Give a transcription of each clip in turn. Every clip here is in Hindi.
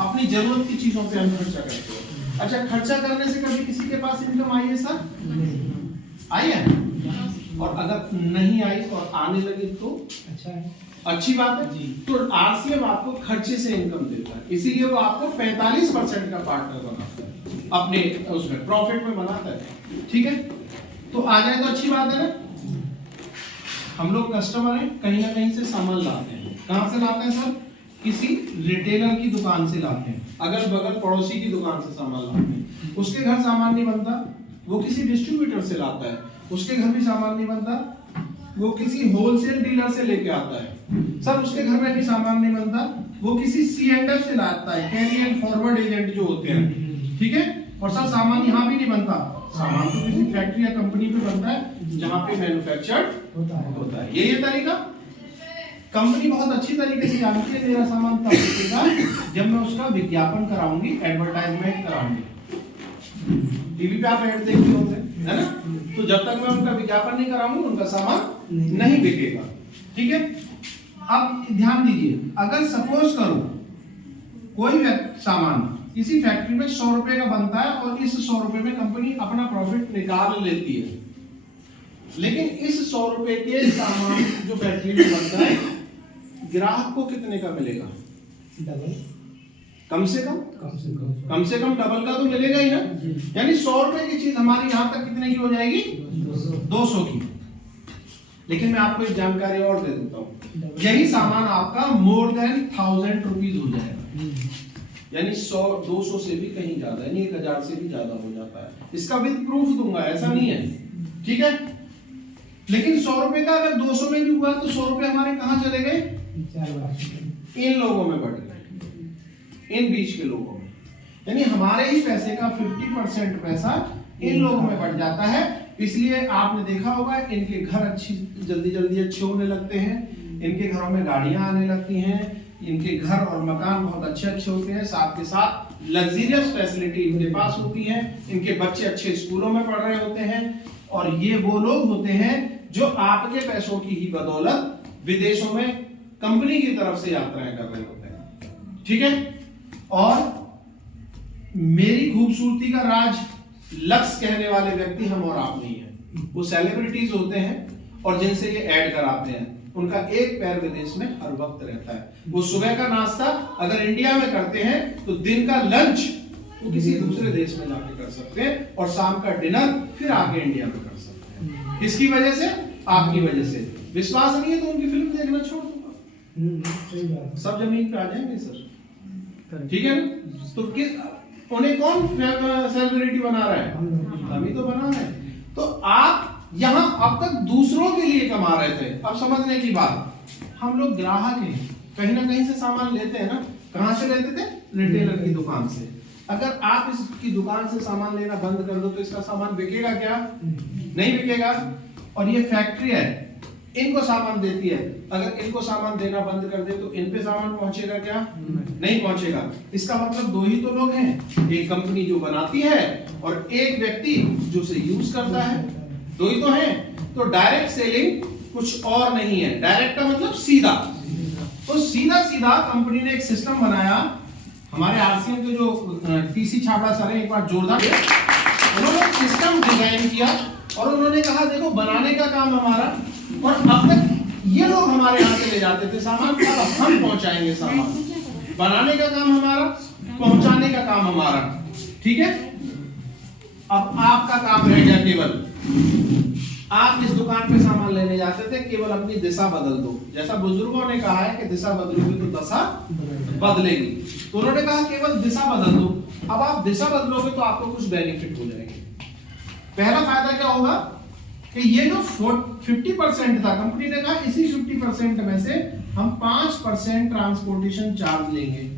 अपनी जरूरत की चीजों पे हम खर्चा करते हैं। अच्छा, खर्चा करने से कभी किसी के पास इनकम आई है सर? आई है? और अगर नहीं आई और आने लगी तो अच्छा है, अच्छी बात है। तो आरसीएम आपको खर्चे से इनकम देता है, इसीलिए वो आपको 45% का पार्टनर बनाता है, अपने उसमें प्रॉफिट में बनाता है। ठीक है, तो आ जाए तो अच्छी बात है ना। हम लोग कस्टमर हैं, कहीं ना कहीं से सामान लाते हैं। कहां से लाते हैं सर? किसी रिटेलर की दुकान से लाते हैं, अगल बगल पड़ोसी की दुकान से सामान लाते हैं। उसके घर सामान नहीं बनता, वो किसी डिस्ट्रीब्यूटर से लाता है। उसके घर भी सामान नहीं बनता, वो किसी होलसेल डीलर से लेके आता है। सर उसके घर में भी सामान नहीं बनता, वो किसी C&F से लाता है, कैरी एंड फॉरवर्ड एजेंट जो होते हैं। ठीक है, और सर सामान यहाँ भी नहीं बनता, सामान तो किसी फैक्ट्री या कंपनी पे बनता है जहाँ पे मैन्युफैक्चर्ड होता है। ये तरीका कंपनी बहुत अच्छी तरीके से जानती है। मेरा सामान तब बिकेगा जब मैं उसका विज्ञापन कराऊंगी, एडवर्टाइजमेंट कराऊंगी। टीवी पे आप ऐड देखते होंगे, है ना? तो जब तक मैं उनका विज्ञापन नहीं कराऊंगी उनका सामान नहीं बिकेगा। ठीक है, अब ध्यान दीजिए, अगर सपोज करो कोई सामान किसी फैक्ट्री में 100 रुपए का बनता है और इस 100 रुपए में कंपनी अपना प्रॉफिट निकाल लेती है, लेकिन इस 100 रुपए के सामान जो फैक्ट्री में बनता है ग्राहक को कितने का मिलेगा? डबल, कम से कम डबल का तो मिलेगा ही ना। यानी 100 रुपए की चीज हमारी यहां तक कितने की हो जाएगी? 200 की। लेकिन मैं आपको एक जानकारी और दे देता हूँ, यही सामान आपका मोर देन 1000 रुपीज हो जाएगा। यानी 100-200 से भी कहीं ज्यादा, यानी 1000 से भी ज्यादा हो जाता है। इसका विद प्रूफ दूंगा, ऐसा नहीं है। ठीक है, लेकिन 100 रुपए का अगर 200 में भी हुआ तो 100 रुपए हमारे कहां चले गए? इन लोगों में बढ़ गए, इन बीच के लोगों में। यानी हमारे ही पैसे का 50% पैसा इन लोगों में बढ़ जाता है। इसलिए आपने देखा होगा इनके घर जल्दी अच्छे होने लगते हैं, इनके घरों में गाड़ियां आने लगती हैं, इनके घर और मकान बहुत अच्छे होते हैं, साथ के साथ लग्जरियस फैसिलिटी इनके पास होती है, इनके बच्चे अच्छे स्कूलों में पढ़ रहे होते हैं। और ये वो लोग होते हैं जो आपके पैसों की ही बदौलत विदेशों में कंपनी की तरफ से यात्राएं कर रहे होते हैं। ठीक है, और मेरी खूबसूरती का राज लक्ष्य कहने वाले व्यक्ति हम और आप नहीं है, वो सेलिब्रिटीज होते हैं और जिनसे ये ऐड कराते हैं। उनका एक पैर विदेश में हर वक्त रहता है। वो सुबह का नाश्ता अगर इंडिया में करते हैं तो दिन का लंच वो किसी दूसरे देश में जाके कर सकते हैं और शाम का डिनर फिर आके इंडिया में कर सकते हैं। किसकी वजह से? आपकी वजह से। विश्वास नहीं है तो उनकी फिल्म देखना छोड़ दूंगा, सब जमीन पे आ जाएंगे सर। ठीक है ना? तो उन्हें कौन सेलिब्रिटी बना रहा है? हम ही तो बना रहे हैं। तो आप यहां अब तक दूसरों के लिए कमा रहे थे। अब समझने की बात, हम लोग ग्राहक हैं, कहीं ना कहीं से सामान लेते हैं ना। कहां से लेते थे? रिटेलर की दुकान से। अगर आप इसकी दुकान से सामान लेना बंद कर दो तो इसका सामान बिकेगा क्या? नहीं बिकेगा। और ये फैक्ट्री है, इनको सामान देती है, अगर इनको सामान देना बंद कर दे तो इन पे सामान पहुंचेगा क्या? नहीं पहुंचेगा। इसका मतलब दो ही तो लोग हैं, एक कंपनी जो बनाती है और एक व्यक्ति जो उसे यूज करता है, दो ही तो हैं। तो डायरेक्ट सेलिंग कुछ और नहीं है। डायरेक्ट का मतलब सीधा। तो सीधा कंपनी ने एक सिस्टम बनाया। हमारे आरसीएम के जो टीसी छाबड़ा सर हैं, एक बार जोरदार, उन्होंने सिस्टम डिजाइन किया और उन्होंने कहा देखो बनाने का काम हमारा, और अब तक ये लोग हमारे यहाँ से ले जाते थे सामान, अब हम पहुंचाएंगे सामान। बनाने का काम हमारा, पहुंचाने का काम हमारा। ठीक है, अब आपका काम रह गया केवल, आप इस दुकान पे सामान लेने जाते थे, केवल अपनी दिशा बदल दो। जैसा बुजुर्गों ने कहा है कि दिशा बदलोगी तो दशा बदलेगी, तो उन्होंने कहा केवल दिशा बदल दो। अब आप दिशा बदलोगे तो आपको कुछ बेनिफिट हो जाएंगे। पहला फायदा क्या होगा कि ये जो 50% था, कंपनी ने कहा इसी 50% में से हम 5% ट्रांसपोर्टेशन चार्ज लेंगे।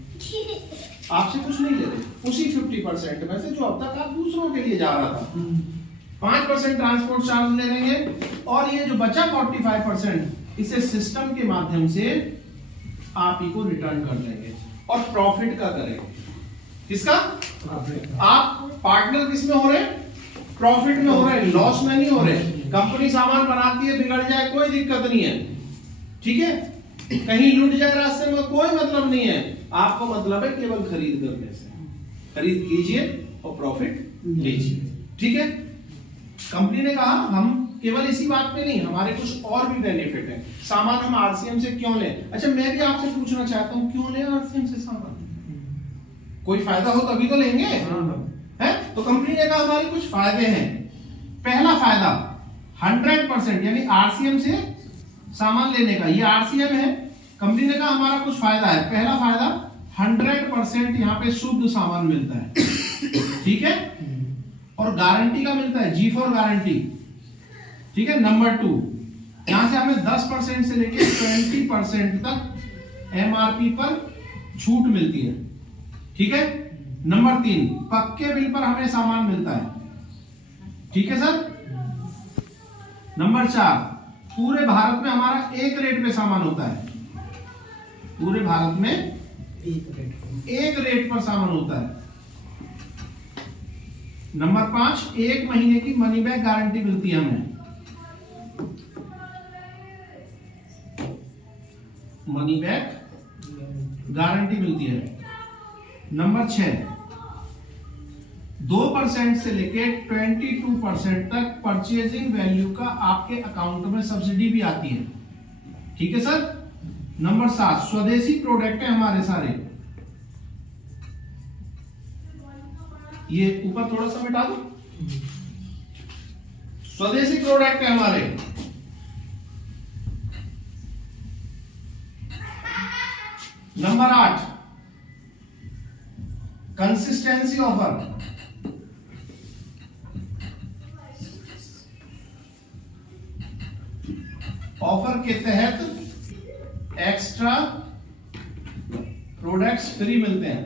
आपसे कुछ नहीं ले रहे, उसी 50% में से जो अब तक आप दूसरों के लिए जा रहा था, 5% ट्रांसपोर्ट चार्ज ले लेंगे और ये जो बचा 45% इसे सिस्टम के माध्यम से आप ही को रिटर्न कर देंगे और प्रॉफिट का करेंगे। किसका? आप पार्टनर किसमें हो रहे हैं? प्रॉफिट में हो रहे हैं, लॉस में नहीं हो रहे। कंपनी सामान बनाती है, बिगड़ जाए कोई दिक्कत नहीं है, ठीक है, कहीं लूट जाए रास्ते में कोई मतलब नहीं है। आपको मतलब है केवल खरीद करने से। खरीद कीजिए और प्रॉफिट लीजिए, ठीक है। कंपनी ने कहा हम केवल इसी बात पे नहीं, हमारे कुछ और भी बेनिफिट है। सामान हम आरसीएम से क्यों लें? अच्छा, मैं भी आपसे पूछना चाहता हूं, क्यों लें आरसीएम से सामान? कोई फायदा हो तभी तो लेंगे, है? तो कंपनी ने कहा हमारे कुछ फायदे हैं। पहला फायदा 100% यानी आरसीएम से सामान लेने का, ये आरसीएम है। कंपनी ने कहा हमारा कुछ फायदा है। पहला फायदा 100% यहाँ पे शुद्ध सामान मिलता है, ठीक है, और गारंटी का मिलता है, G फॉर गारंटी, ठीक है। नंबर 2, यहां से हमें 10% से लेकर 20% तक एमआरपी पर छूट मिलती है, ठीक है। नंबर 3, पक्के बिल पर हमें सामान मिलता है, ठीक है सर। नंबर 4, पूरे भारत में हमारा एक रेट पे सामान होता है, पूरे भारत में एक रेट पर सामान होता है। नंबर 5, 1 महीने की मनी बैक गारंटी मिलती है हमें, मनी बैक गारंटी मिलती है। नंबर 6, 2% से लेके 22% तक परचेजिंग वैल्यू का आपके अकाउंट में सब्सिडी भी आती है, ठीक है सर। नंबर 7, स्वदेशी प्रोडक्ट है हमारे सारे, ये ऊपर थोड़ा सा मिटा दो, स्वदेशी प्रोडक्ट है हमारे। नंबर 8, कंसिस्टेंसी ऑफर, ऑफर के तहत एक्स्ट्रा प्रोडक्ट्स फ्री मिलते हैं,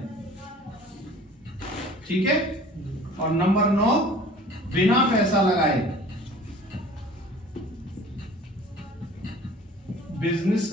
ठीक है। और नंबर 9, बिना पैसा लगाए बिजनेस